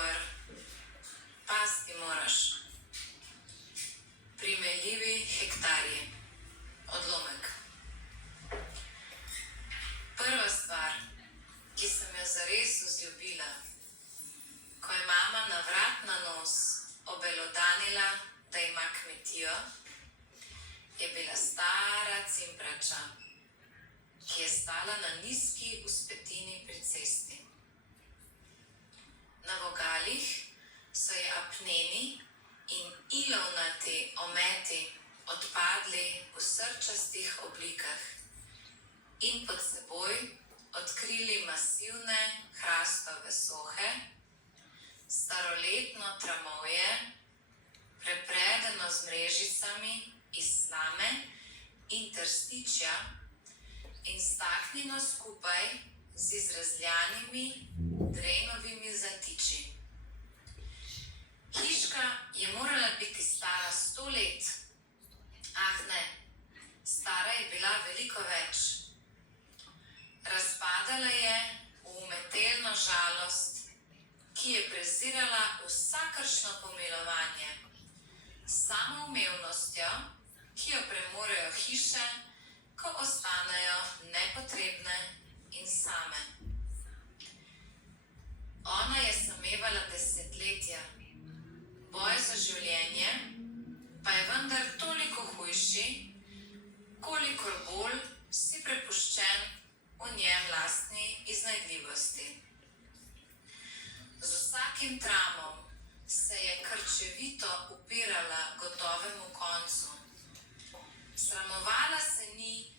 februar, pasti moraš. Primerljivi hektarji. Odlomek. Prva stvar, ki sem jo zares vzljubila, ko je mama na vrat na nos obelodanila, da ima kmetijo, je bila stara cimprača, ki je stala na nizki vzpetini pri cesti. Na vogalih so ji apneni in ilovnati ometi odpadli v srčastih oblikah in pod seboj odkrili masivne hrastove sohe, staroletno tramovje, prepredeno z mrežicami iz slame in trstičja in staknjeno skupaj z izrezljanimi drenovimi zatiči. Hiška je morala biti stara 100 let. Ah ne, stara je bila veliko več. Razpadala je v umetelno žalost, ki je prezirala vsakršno pomilovanje, s samoumevnostjo, ki jo premorejo hiše, ko ostanejo nepotrebne in same. Ona je samevala desetletja, boj za življenje pa je vendar toliko hujši, kolikor bolj si prepuščen v njem lastni iznajdljivosti. Z vsakim tramom se je krčevito upirala gotovemu koncu. Sramovala se ni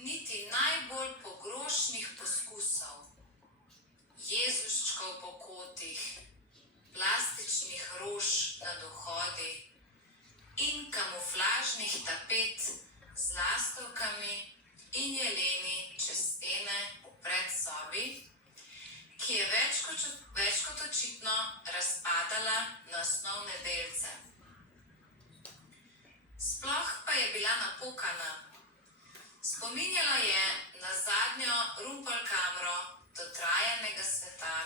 niti najbolj pogrošnih poskusov, jezuščkov po kotih, plastičnih rož nad vhodi in kamuflažnih tapet z lastovkami in jeleni čez stene v predsobi, ki je več kot očitno razpadala na osnovne delce. Sploh pa je bila napokana. Spominjala je na zadnjo rumpelkamro dotrajanega sveta,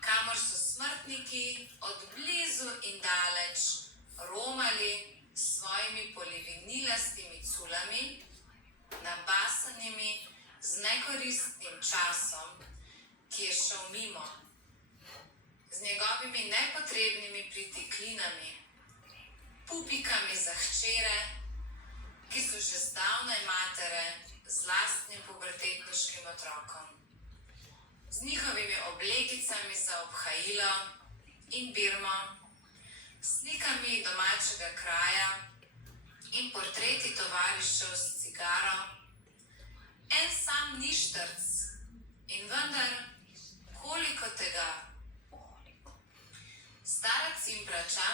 kamor so smrtniki od blizu in daleč romali s svojimi polivinilastimi culami, nabasanimi z nekoristnim časom, ki je šel mimo, z njegovimi nepotrebnimi pritiklinami, pupikami za hčere, ki so že zdavnaj matere z lastnim pubertetniškim otrokom, z njihovimi oblegicami za obhajilo in birmo, slikami domačega kraja in portreti tovarišev s cigaro. En sam ništrc in vendar koliko tega. Stara cimprača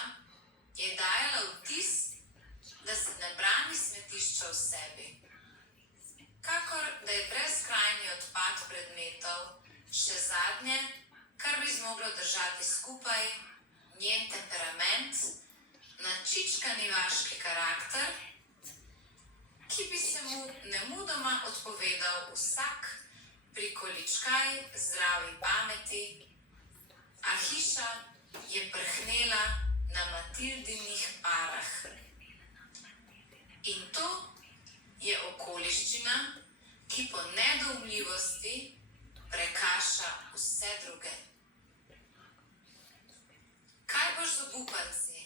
je dajala vtis, da se ne brani smetišča v sebi. Kakor da je brezkrajni odpad predmetov še zadnje, kar bi zmoglo držati skupaj njen temperament, načičkani vaški karakter, ki bi se mu nemudoma odpovedal vsak prikoličkaj zdravi pameti, a hiša je prhnela na Matildinih parah. In to je okoliščina, ki po nedoumljivosti prekaša vse druge. Kaj boš z obupanci?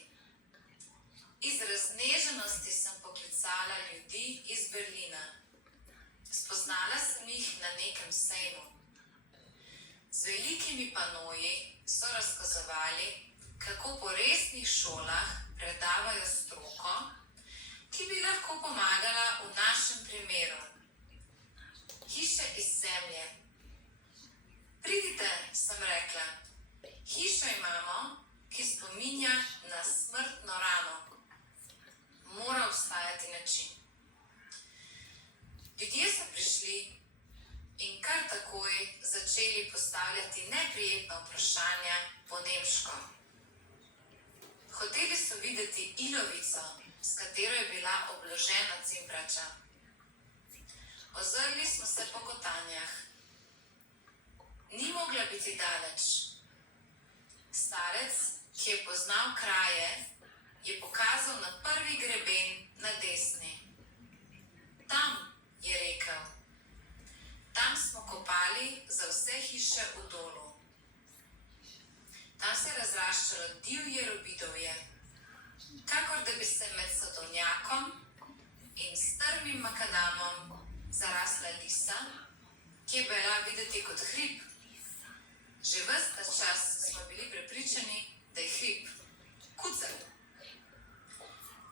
Iz razneženosti sem poklicala ljudi iz Berlina. Spoznala sem jih na nekem sejmu. Z velikimi panoji so razkazovali, kako po resnih šolah predavajo stroko, ki bi lahko pomagala v našem primeru. Hiše iz zemlje. Pridite, sem rekla. Hišo imamo, ki spominja na smrtno rano. Mora obstajati način. Ljudje so prišli in kar takoj začeli postavljati neprijetna vprašanja po nemško. Hoteli so videti ilovico, s katero je bila obložena cimprača. Ozrli smo se po kotanjah. Ni mogla biti daleč. Starec, ki je poznal kraje, je pokazal na prvi greben na desni. Tam, je rekel, tam smo kopali za vse hiše v dolu. Tam se je razraščalo divje robidovje, kakor da bi se med sadovnjakom in strmim makadamom zarasla lisa, ki je bila videti kot hrib. Že ves ta čas smo bili prepričani, da je hrib. Kucelj.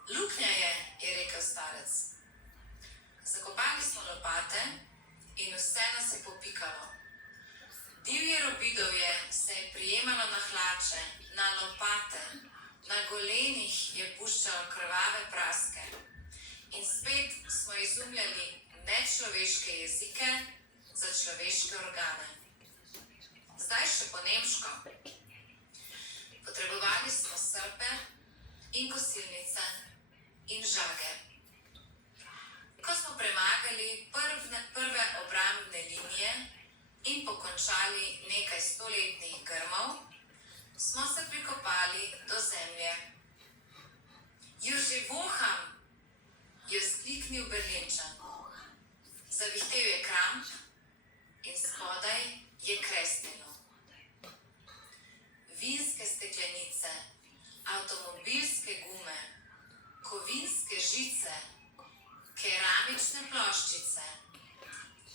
Luknja je rekel starec. Zakopali smo lopate in vse nas je popikalo. Divje robidovje se je prijemalo na hlače, na lopate, na golenih je puščalo krvave praske. In spet smo izumljali nečloveške jezike za človeške organe. Zdaj še po nemško. Potrebovali smo srpe in kosilnice in žage. Ko smo premagali prve obrambne linije in pokončali nekaj stoletnih grmov, smo se prikopali do zemlje. Jo že voham, je vzkliknil Berlinčan. Zavihtel je kramp in spodaj je kresnilo. Vinske steklenice, avtomobilske gume, kovinske žice, keramične ploščice,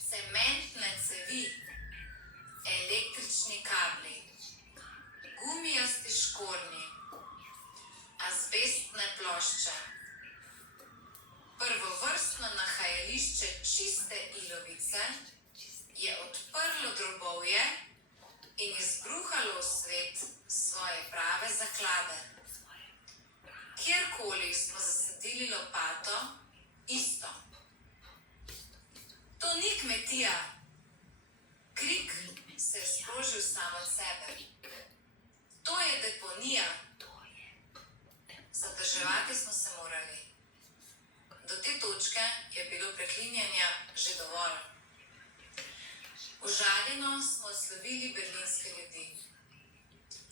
cementne cevi, električni kabli, gumijasti škornji, azbestne plošče. Prvovrstno nahajališče čiste ilovice je odprlo drobovje in izbruhalo v svet svoje prave zaklade. Kjerkoli smo zasadili lopato, isto. To ni kmetija. Krik se je sprožil sam od sebe. To je deponija. Zadrževati smo se morali. Do te točke je bilo preklinjanja že dovolj. Užaljeno smo odslovili berlinske ljudi.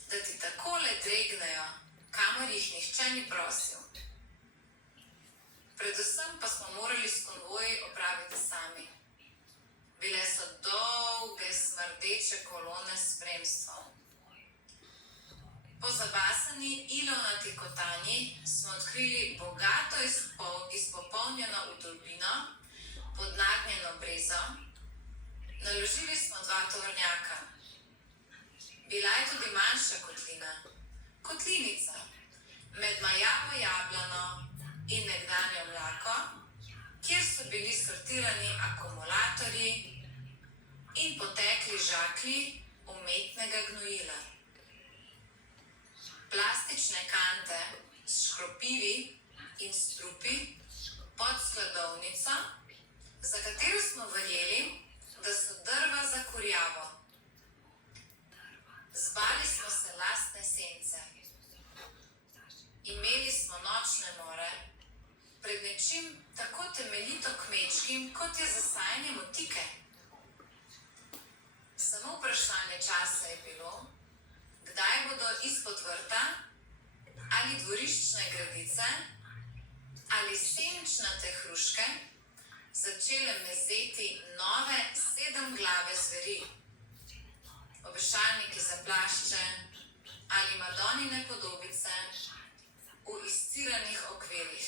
Da ti takole dregnejo, kamor jih nihče ni prosil. Predvsem pa smo morali s konvoji opraviti sami. Bile so dolge, smrdeče kolone s spremstvom. Po zabasani ilovnati kotanji smo odkrili bogato izpopolnjeno vdolbino pod nagnjeno brezo. Naložili smo 2 tovornjaka. Bila je tudi manjša kotlina, kotlinica, med majavo jablano in nekdanjo mlako, kjer so bili sortirani akumulatorji in potekli žaklji umetnega gnojila. Plastične kante s škropivi in strupi pod skladovnico, za katero smo verjeli, da so drva za kurjavo. Zbali smo se lastne sence. Imeli smo nočne more pred nečim tako temeljito kmečkim, kot je zasajanje motike. Samo vprašanje časa je bilo, kdaj bodo izpod vrta ali dvoriščne gredice ali senčnate hruške začele mezeti nove 7-glave zveri. Obešalniki za plašče ali madonine podobice v izciranih okvirih.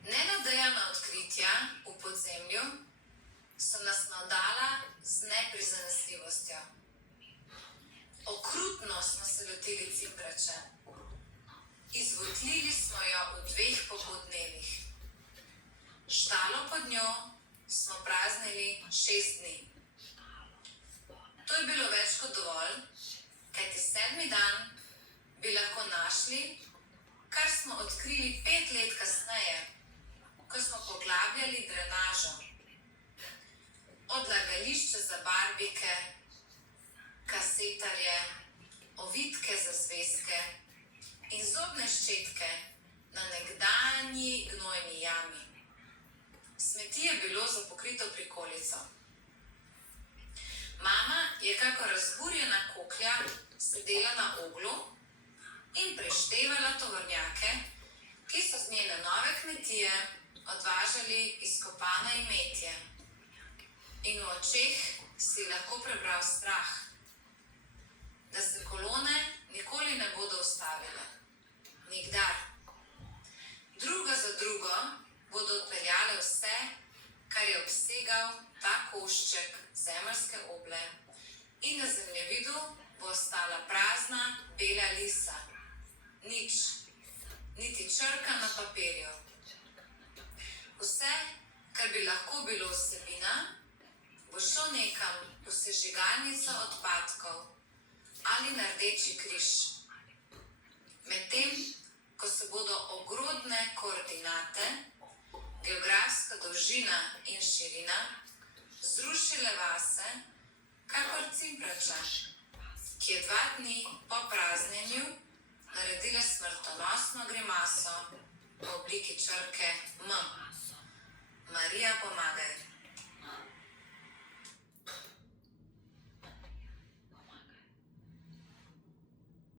Nenadejana odkritja v podzemlju so nas navdala z neprizanesljivostjo. Okrutno smo se lotili cimprače. Izvotlili smo jo v 2 popoldnevih. Štalo pod njo smo praznili 6 dni. To je bilo več kot dovolj, kajti 7. dan bi lahko našli, kar smo odkrili 5 let kasneje, ko smo poglabljali drenažo. Odlagališče za barbike, kasetarje, ovitke za zvezke in zobne ščetke na nekdanji gnojni jami. Smeti je bilo za pokrito prikolico. Mama je kako razburjena koklja sedela na oglu in preštevala tovornjake, ki so z njene nove kmetije odvažali izkopano imetje. In v očeh si lahko prebral strah, da se kolone nikoli ne bodo ustavile. Nikdar. Druga za drugo bodo odpeljale vse, kar je obsegal ta košček zemeljske oble, in na zemljevidu bo ostala prazna bela lisa. Nič, niti črka na papirju. Vse, kar bi lahko bilo vsebina, bo šlo nekam v sežigalnico odpadkov ali na Rdeči križ. Medtem, ko se bodo ogrodne koordinate, geografska dolžina in širina, zrušile vase, kakor cimprača, ki je 2 dni po praznjenju naredila smrtonosno grimaso v obliki črke M. Marija, pomagaj.